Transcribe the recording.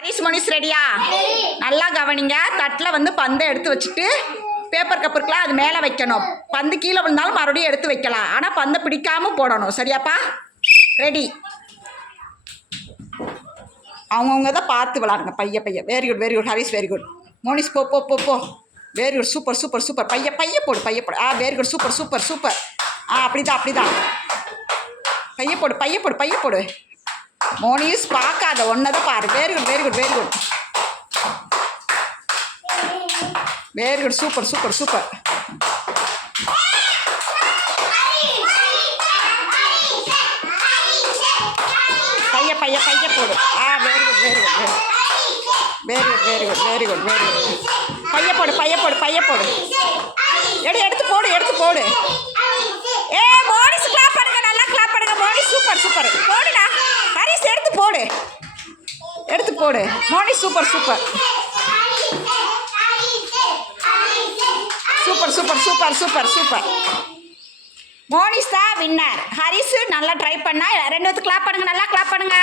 ஹரிஷ் மனுஷ் ரெடியா நல்லா கவனிங்க. தட்டில் வந்து பந்தை எடுத்து வச்சுட்டு பேப்பர் கப் இருக்கலாம் அது மேலே வைக்கணும். பந்து கீழே விழுந்தாலும் மறுபடியும் எடுத்து வைக்கலாம். ஆனால் பந்தை பிடிக்காமல் போடணும். சரியாப்பா? ரெடி அவங்கவுங்க தான் பார்த்து விளாடுங்க. பைய பைய. Very good very good Harish very good Monish போ போ போ போ. Very good super super super பைய பைய போடு பைய போடு. ஆ very good super super super ஆ அப்படிதான் அப்படிதான். பைய போடு பைய போடு பைய போடு. மோனியூஸ் பார்க்காத ஒன்றை தான் பாரு. Very good very good very good very good super super super பைய பைய பைய போடு. ஆ very good very good very good very good very good very good பைய போடு பைய போடு பைய போடு. எடு எடுத்து போடு எடுத்து போடு. ஏ மோனிஸ் கிளாப் பண்ணுங்க நல்லா கிளாப் பண்ணுங்க. மோனிஸ் சூப்பர் சூப்பர் போடு போடு எடுத்து போடு. Monish super super super super super super super Monish தான் வின்னர் ஹரிஸ் நல்லா ட்ரை பண்ணா. ரெண்டு பேத்துக்கு கிளாப் பண்ணுங்க நல்லா கிளாப் பண்ணுங்க.